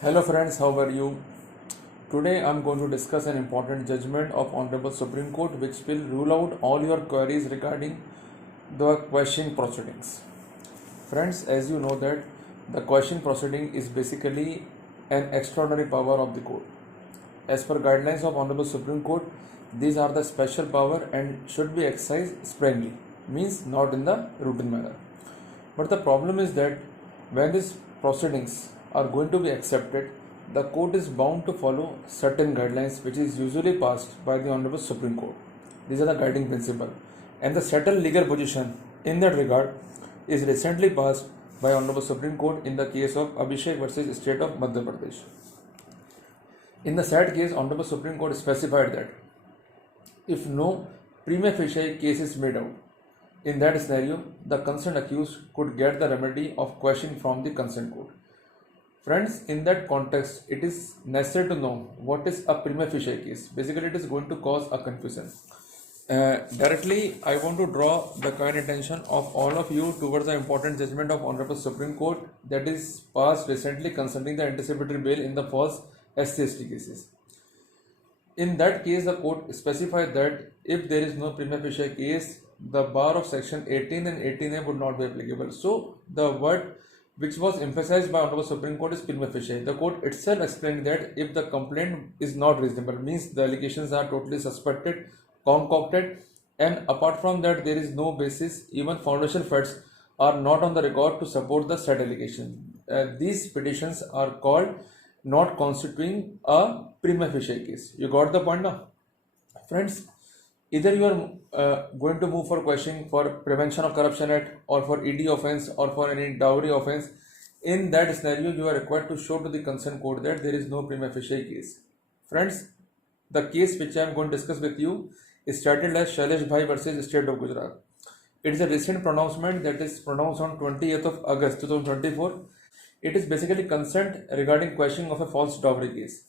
Hello friends, how are you? Today I am going to discuss an important judgment of Honorable Supreme Court which will rule out all your queries regarding the quashing proceedings. Friends, as you know that the quashing proceeding is basically an extraordinary power of the court. As per guidelines of Honorable Supreme Court, these are the special power and should be exercised sparingly, means not in the routine manner. But the problem is that when these proceedings are going to be accepted, the court is bound to follow certain guidelines which is usually passed by the Honorable Supreme Court. These are the guiding principle. And the settled legal position in that regard is recently passed by Honorable Supreme Court in the case of Abhishek versus State of Madhya Pradesh. In the said case, Honorable Supreme Court specified that if no prima facie case is made out, in that scenario, the concerned accused could get the remedy of quashing from the concerned court. Friends, in that context, it is necessary to know what is a prima facie case. Basically, it is going to cause a confusion. Directly, I want to draw the kind attention of all of you towards the important judgment of Honorable Supreme Court that is passed recently concerning the anticipatory bail in the false SC/ST cases. In that case, the court specified that if there is no prima facie case, the bar of section 18 and 18A would not be applicable. So, the word which was emphasized by Honorable Supreme Court is prima facie. The court itself explained that if the complaint is not reasonable, means the allegations are totally suspected, concocted, and apart from that there is no basis, even foundational facts are not on the record to support the said allegation. These petitions are called not constituting a prima facie case. You got the point now? Friends, either you are going to move for quashing for Prevention of Corruption Act or for ED offence or for any dowry offence. In that scenario, you are required to show to the concerned court that there is no prima facie case. Friends, the case which I am going to discuss with you is titled as Shailesh Bhai versus State of Gujarat. It is a recent pronouncement that is pronounced on 28th of August 2024. It is basically concerned regarding quashing of a false dowry case.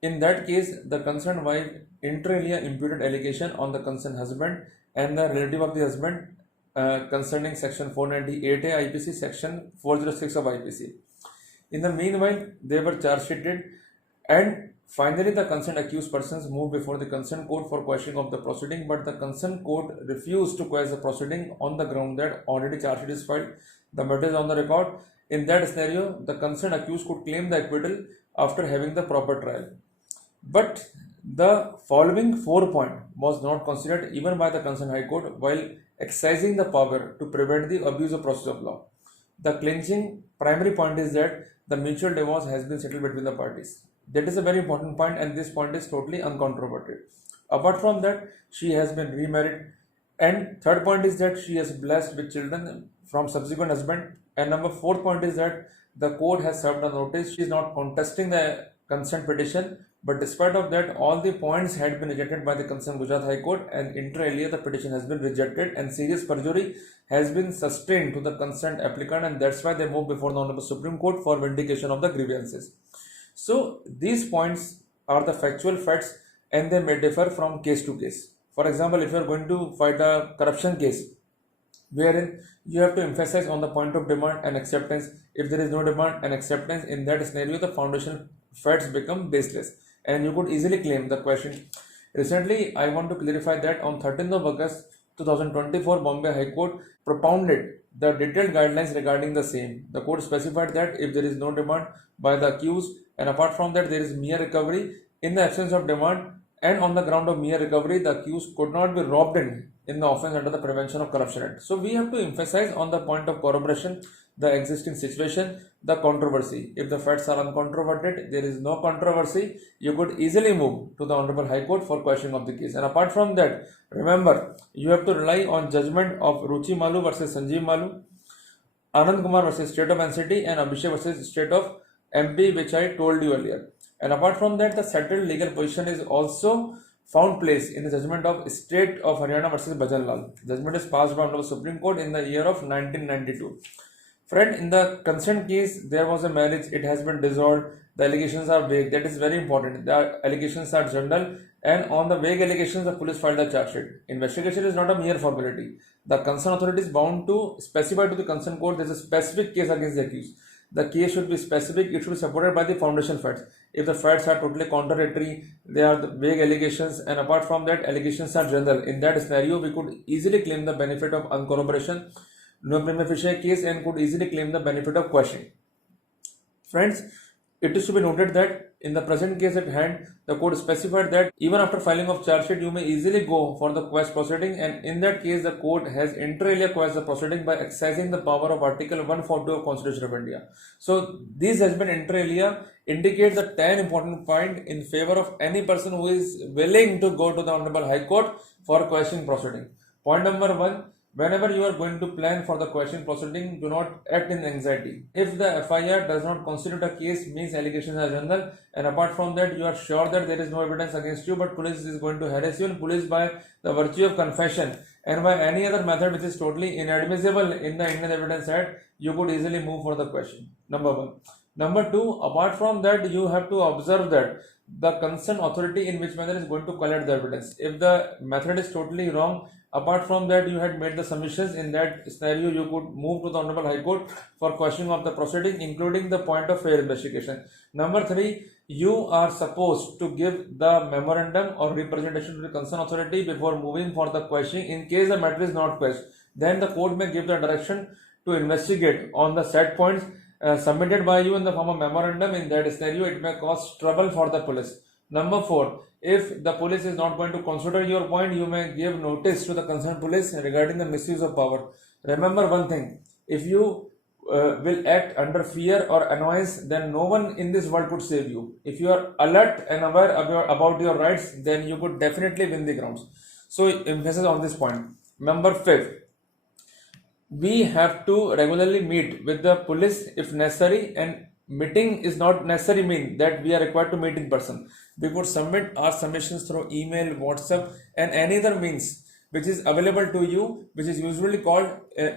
In that case, the concerned wife inter alia imputed allegation on the concerned husband and the relative of the husband concerning section 498A IPC, section 406 of IPC. In the meanwhile, they were charge sheeted and finally the concerned accused persons moved before the concerned court for quashing of the proceeding, but the concerned court refused to quash the proceeding on the ground that already charge sheet is filed, the matter is on the record. In that scenario, the concerned accused could claim the acquittal after having the proper trial. But the following 4 point was not considered even by the concerned High Court while exercising the power to prevent the abuse of process of law. The clinching primary point is that the mutual divorce has been settled between the parties. That is a very important point and this point is totally uncontroverted. Apart from that, she has been remarried, and third point is that she is blessed with children from subsequent husband, and number fourth point is that the court has served a notice. She is not contesting the consent petition, but despite of that, all the points had been rejected by the concerned Gujarat High Court, and inter alia the petition has been rejected and serious perjury has been sustained to the concerned applicant, and that's why they moved before the Honorable Supreme Court for vindication of the grievances. So these points are the factual facts and they may differ from case to case. For example, if you are going to fight a corruption case, wherein you have to emphasize on the point of demand and acceptance. If there is no demand and acceptance, in that scenario, the foundation facts become baseless and you could easily claim the question. Recently, I want to clarify that on 13th of August 2024, Bombay High Court propounded the detailed guidelines regarding the same. The court specified that if there is no demand by the accused and apart from that there is mere recovery, in the absence of demand and on the ground of mere recovery, the accused could not be robbed in the offence under the Prevention of Corruption Act. So we have to emphasize on the point of corroboration, the existing situation, the controversy. If the facts are uncontroverted, there is no controversy, you could easily move to the Honorable High Court for quashing of the case. And apart from that, remember, you have to rely on judgment of Ruchi Malu versus Sanjeev Malu, Anand Kumar versus State of NCT, and Abhishek versus State of MP, which I told you earlier. And apart from that, the settled legal position is also found place in the judgment of State of Haryana versus Bhajan Lal. Judgment is passed by Honorable Supreme Court in the year of 1992. Friend, in the consent case, there was a marriage, it has been dissolved, the allegations are vague, that is very important. The allegations are general, and on the vague allegations, the police filed the charge sheet. Investigation is not a mere formality. The concerned authority is bound to specify to the concerned court there is a specific case against the accused. The case should be specific. It should be supported by the foundation facts. If the facts are totally contradictory, they are the vague allegations, and apart from that, allegations are general. In that scenario, we could easily claim the benefit of uncorroboration, no prima facie case, and could easily claim the benefit of quashing. Friends, it is to be noted that in the present case at hand, the court specified that even after filing of charge sheet, you may easily go for the quash proceeding, and in that case, the court has inter alia quashed the proceeding by exercising the power of Article 142 of Constitution of India. So, this has been inter alia indicates the 10 important point in favor of any person who is willing to go to the Honorable High Court for quashing proceeding. Point number 1. Whenever you are going to plan for the quashing proceeding, do not act in anxiety. If the FIR does not constitute a case, means allegations are general, and apart from that, you are sure that there is no evidence against you, but police is going to harass you, and police by the virtue of confession and by any other method which is totally inadmissible in the Indian Evidence Act, you could easily move for the question. Number 1. Number 2, apart from that, you have to observe that the concerned authority in which manner is going to collect the evidence. If the method is totally wrong, apart from that, you had made the submissions. In that scenario, you could move to the Honorable High Court for questioning of the proceeding, including the point of fair investigation. Number 3, you are supposed to give the memorandum or representation to the concerned authority before moving for the questioning. In case the matter is not quashed, then the court may give the direction to investigate on the set points submitted by you in the form of memorandum. In that scenario, it may cause trouble for the police. Number 4, if the police is not going to consider your point, you may give notice to the concerned police regarding the misuse of power. Remember one thing, if you will act under fear or annoyance, then no one in this world could save you. If you are alert and aware about your rights, then you could definitely win the grounds. So emphasis on this point. Number 5, we have to regularly meet with the police if necessary, and meeting is not necessary mean that we are required to meet in person. We could submit our submissions through email, WhatsApp, and any other means which is available to you, which is usually called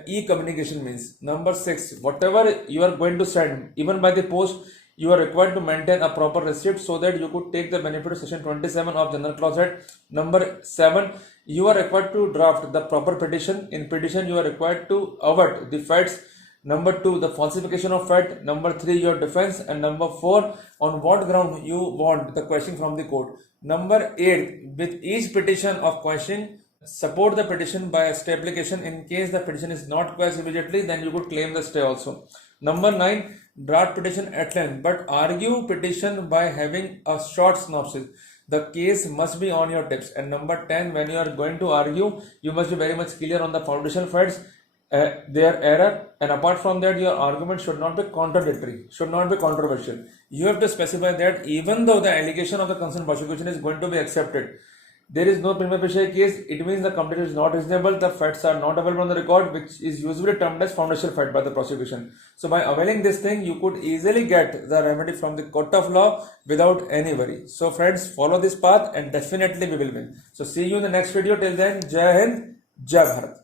e-communication means. Number 6, whatever you are going to send, even by the post, you are required to maintain a proper receipt so that you could take the benefit of section 27 of General Clause Act. Number 7, you are required to draft the proper petition. In petition, you are required to avert the facts. Number 2, the falsification of fact. Number 3, your defense. And number 4, on what ground you want the question from the court. Number 8, with each petition of question, support the petition by a stay application. In case the petition is not quashed immediately, then you could claim the stay also. Number 9, draft petition at length, but argue petition by having a short synopsis. The case must be on your tips. And number 10, when you are going to argue, you must be very much clear on the foundation facts, their error, and apart from that, your argument should not be contradictory, should not be controversial. You have to specify that even though the allegation of the concerned prosecution is going to be accepted, there is no prima facie case, it means the complaint is not reasonable, the facts are not available on the record, which is usually termed as foundational fact by the prosecution. So by availing this thing, you could easily get the remedy from the court of law without any worry. So friends, follow this path and definitely we will win. So see you in the next video. Till then, Jai Hind, Jai Bharat.